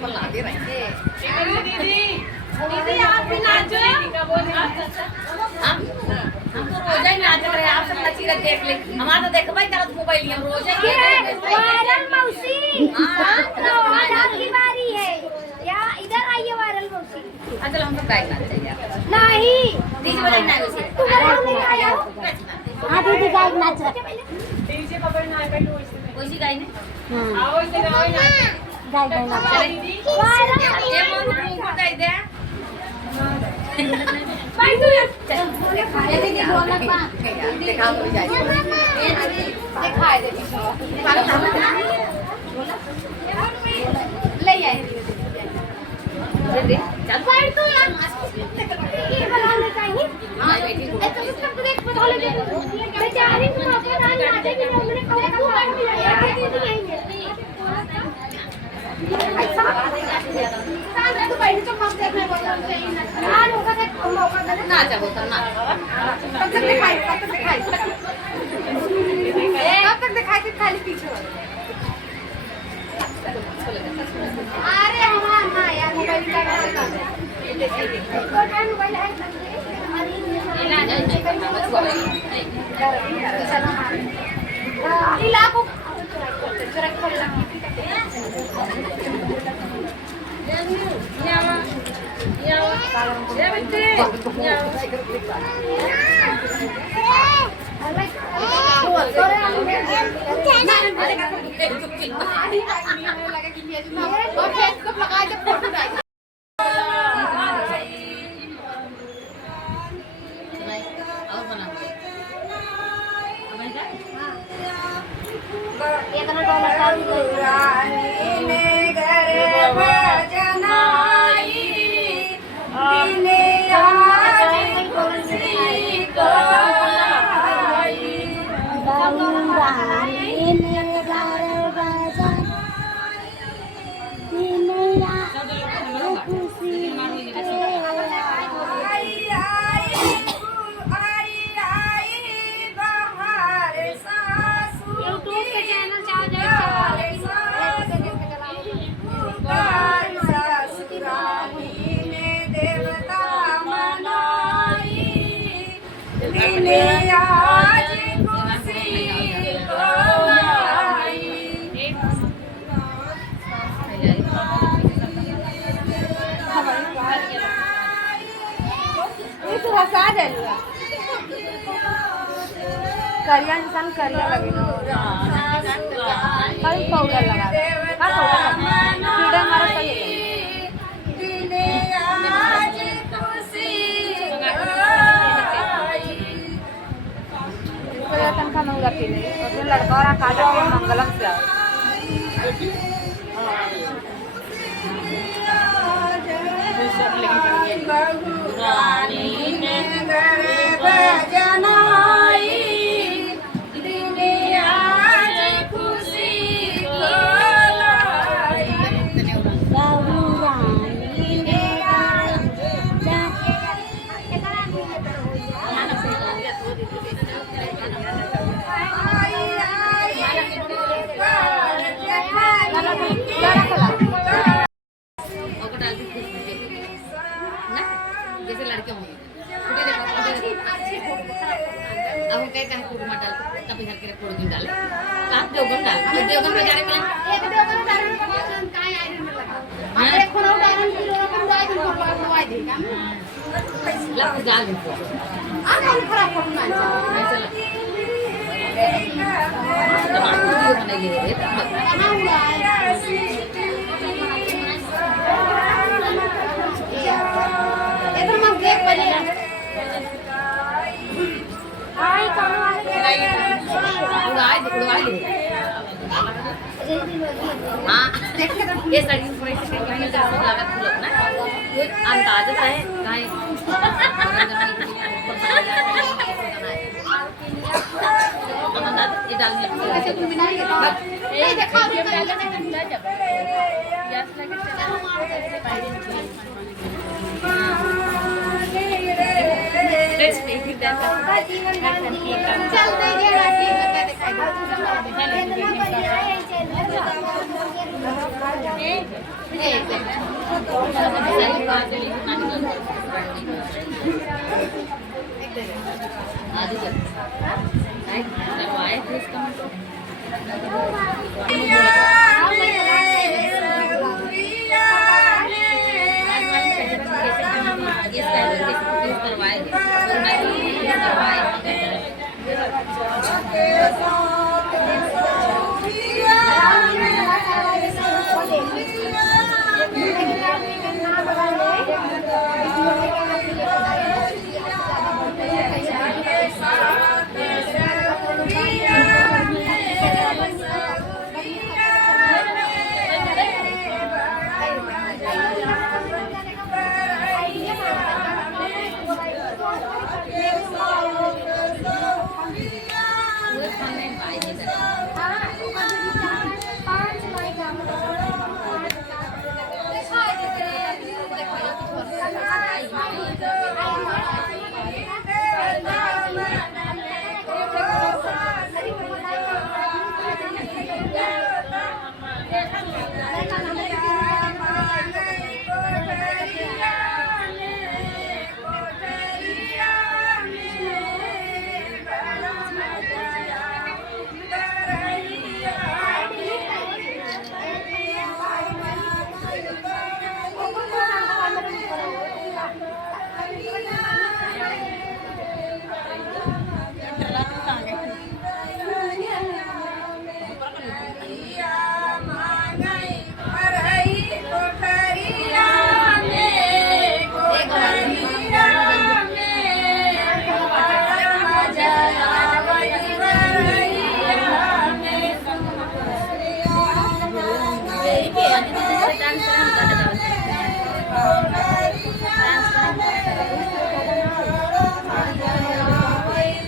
चप्पल ला दे रहे हैं दीदी दीदी आप भी नाचो हम तो रोज ही नाच रहे हैं आप सब नची रहे देख ले हमारा तो देखो भाई तरह मोबाइल में रोज ही वायरल मौसी आज आपकी बारी है या इधर आइए वायरल मौसी चलो हम सब गायक नाचते हैं नहीं डीजे बजाई ना वैसे हाँ दीदी गायक नाच रहा डीजे पकड़ना है बैठो वैसी गाय ने आओ इसे गाओ ना गायक नाच चले वायरल ये मोर को गाय दे भाई तू ये देखिए ढोलक बा दिखा हो जाए ये दिखाए दे सारा सामान ले आए दे चल साइड तो यार ये बनाने चाहिए हां बेटी को तो सब देख बता ले बेचारी को अपना नाम नाटे के उन्होंने कहा था वो बैठ गया दीदी यहीं है ऐसा साथ तो बैठ तो मस्त देखने बोलते हैं हां मौका दे ना चाहो तो ना तब तक दिखाई कि खाली पीछे अरे हां यार मोबाइल का मोबाइल है इलाको जरा खोल करिया इंसान करिया लगे ना कल पाउडर लगा कल कीड़ा मारा सही तनखा मंगा पी ले और लड़का और काला के मंगलम से जैसे लड़के होंगे अब कहीं कहीं कुरमा डाल कभी हल्के कोड़ दिन डाले आप देवगन डाल देवगन बाजारे में एक देवगन डालने का बाद काय आए में लगा अरे कोनो डालन किलो अपन जाए दिन को दवाई देगा लग डाल दे आ कौन खराब करना है चल वीडियो बनाइए इधर मत देख पहले आई कौन वाले उड़ाए हाँ ये साड़ी थोड़ी सी कहीं जैसे लगा फूल अपना कोई अंदाज है कहीं ये डालने कैसे तुम बनाएंगे ये देखा ये पहले नहीं मिला जब यस लगे అది చెప్తాను తీసుకోమంటే